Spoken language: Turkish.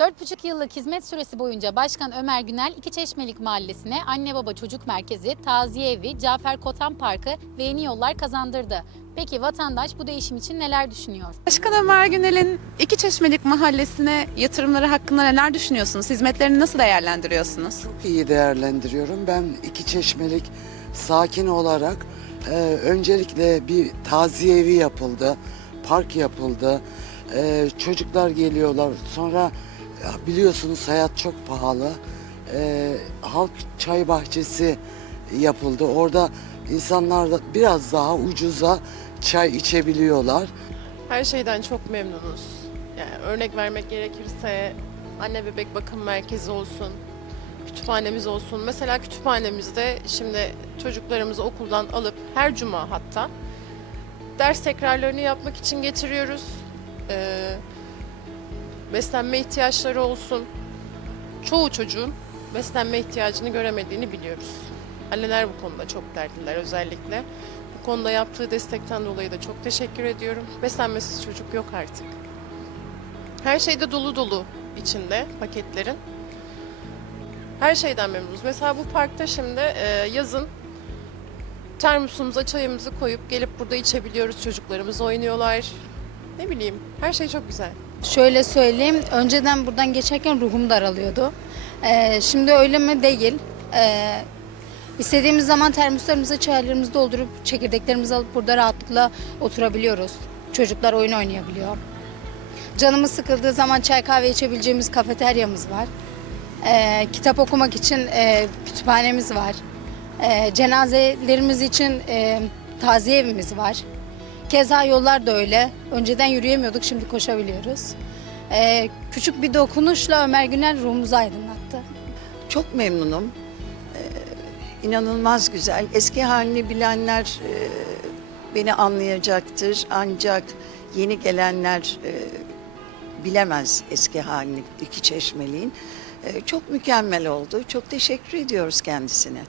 4,5 yıllık hizmet süresi boyunca Başkan Ömer Günel İkiçeşmelik Mahallesi'ne anne baba çocuk merkezi, taziye evi, Cafer Kotan Parkı ve yeni yollar kazandırdı. Peki vatandaş bu değişim için neler düşünüyor? Başkan Ömer Günel'in iki Çeşmelik Mahallesi'ne yatırımları hakkında neler düşünüyorsunuz? Hizmetlerini nasıl değerlendiriyorsunuz? Çok iyi değerlendiriyorum. Ben iki çeşmelik sakin olarak e, öncelikle bir taziye evi yapıldı, park yapıldı, e, çocuklar geliyorlar. Sonra ya biliyorsunuz hayat çok pahalı. E, halk çay bahçesi yapıldı. Orada insanlar da biraz daha ucuza çay içebiliyorlar. Her şeyden çok memnunuz. Yani örnek vermek gerekirse anne bebek bakım merkezi olsun, kütüphanemiz olsun. Mesela kütüphanemizde şimdi çocuklarımızı okuldan alıp her cuma hatta ders tekrarlarını yapmak için getiriyoruz. Ee, beslenme ihtiyaçları olsun. Çoğu çocuğun beslenme ihtiyacını göremediğini biliyoruz. Anneler bu konuda çok dertliler özellikle. Bu konuda yaptığı destekten dolayı da çok teşekkür ediyorum. Beslenmesiz çocuk yok artık. Her şeyde dolu dolu içinde paketlerin. Her şeyden memnunuz. Mesela bu parkta şimdi e, yazın termosumuza çayımızı koyup gelip burada içebiliyoruz. Çocuklarımız oynuyorlar. Ne bileyim her şey çok güzel. Şöyle söyleyeyim, önceden buradan geçerken ruhum daralıyordu. Ee, şimdi öyle mi? Değil. Ee, istediğimiz zaman termoslarımıza çaylarımızı doldurup çekirdeklerimizi alıp burada rahatlıkla oturabiliyoruz. Çocuklar oyun oynayabiliyor. Canımız sıkıldığı zaman çay kahve içebileceğimiz kafeteryamız var. Ee, kitap okumak için e, kütüphanemiz var. Ee, cenazelerimiz için e, taziye evimiz var. Keza yollar da öyle. Önceden yürüyemiyorduk, şimdi koşabiliyoruz. Ee, küçük bir dokunuşla Ömer Günel ruhumuzu aydınlattı. Çok memnunum. Ee, inanılmaz güzel. Eski halini bilenler e, beni anlayacaktır. Ancak yeni gelenler e, bilemez eski halini iki çeşmeliğin. E, çok mükemmel oldu. Çok teşekkür ediyoruz kendisine.